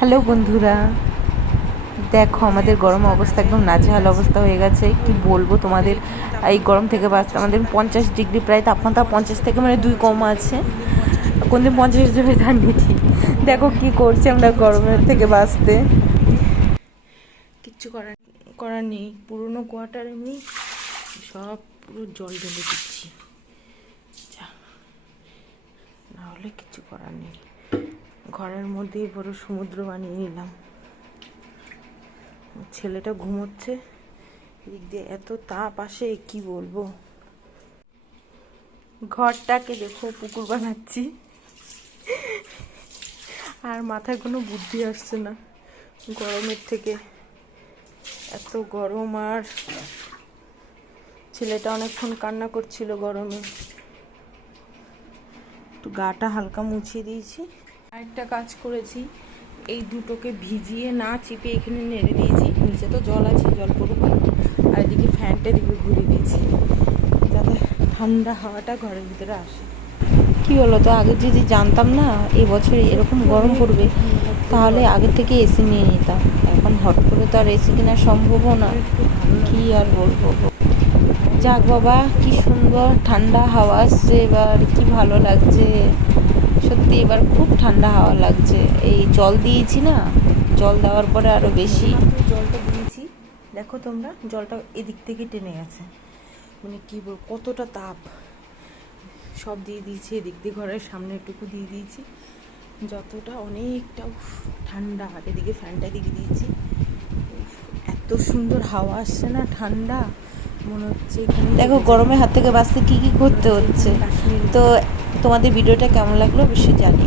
Hello বন্ধুরা। দেখো, আমাদের গরম অবস্থা একদম নাজেহাল অবস্থা হয়ে গেছে। কি বলব তোমাদের? এই গরম থেকে বাঁচতে আমাদের পঞ্চাশ ডিগ্রি, প্রায় তাপমাত্রা পঞ্চাশ থেকে মানে দুই কম আছে। কোনদিন পঞ্চাশ ডিগ্রি ধান মিঠি দেখো কি করছে আমরা গরমের থেকে বাঁচতে। কিচ্ছু করার করার নেই, পুরোনো কোয়ার্টার এমনি সব পুরো জল ঢেলে দিচ্ছি। না হলে কিছু করার নেই। ঘরের মধ্যেই বড় সমুদ্র বানিয়ে নিলাম। ছেলেটা ঘুমোচ্ছে। এদিক দিয়ে এত তাপ আসে, কি বলব? ঘরটাকে দেখো, পুকুর বানাচ্ছি। আর মাথায় কোনো বুদ্ধি আসছে না। গরমের থেকে এত গরম আর ছেলেটা অনেকক্ষণ কান্না করছিল গরমে। একটু গাটা হালকা মুছিয়ে দিয়েছি। আরেকটা কাজ করেছি। এই দুটোকে ভিজিয়ে না চিপে এখানে নেড়ে দিয়েছি। নিচে তো জল আছে, জল পড়ুক। আর এদিকে ফ্যানটা দিকে ঘুরিয়ে দিয়েছি। যাতে ঠান্ডা হাওয়াটা ঘরের ভিতরে আসে। কি হলো তো? আগে যদি জানতাম না এই বছর এরকম গরম পড়বে, তাহলে আগে থেকে এসি নিয়ে নিতাম। এখন হট করে তো আর এসি কেনা সম্ভবও না। কি আর বলব? যাক বাবা, কি সুন্দর ঠান্ডা হাওয়া আসছে, এবার কি ভালো লাগছে। সত্যি এবার খুব ঠান্ডা হাওয়া লাগছে। এই জল দিয়েছি না জল দেওয়ার পরে আরও বেশি। জলটা দিয়েছি। দেখো তোমরা জলটা এদিক থেকে টেনে গেছে। মানে কি বল কতটা তাপ। সব দিয়ে দিয়েছি এদিক দিয়ে ঘরের সামনে একটুকু দিয়ে দিয়েছি। যতটা অনেকটা ঠান্ডা। এদিকে ফ্যানটা দিকে দিয়েছি। এত সুন্দর হাওয়া আসছে না ঠান্ডা। মনে হচ্ছে দেখো গরমে হাত থেকে বাঁচতে কি কি করতে হচ্ছে? তো তোমাদের ভিডিওটা কেমন লাগল অবশ্যই জানিও।